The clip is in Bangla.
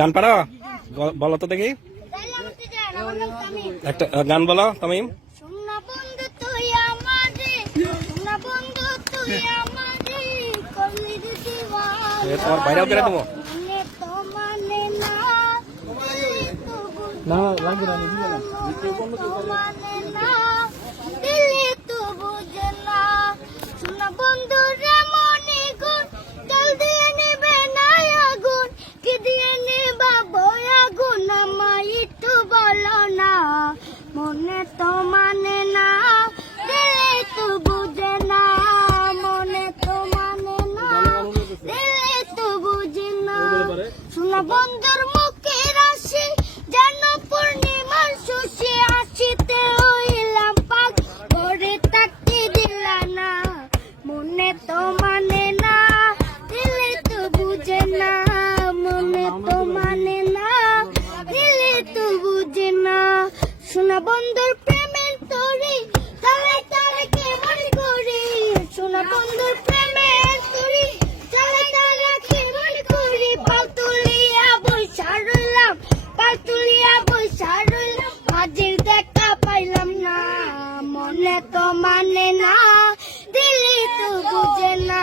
গান পারো? বলো তো দেখি। একটা গান বলো তামিম। তোমার বাইরেও করে দেবো। তো না দিলে না। লাগবে না। সোনা বন্ধুর মুখের আসি যেন হইলাম দিলা না, মনে তো মানে না বুঝে না, মনে তো মানে বুঝে না। মানে না দিলি তো বুঝে না।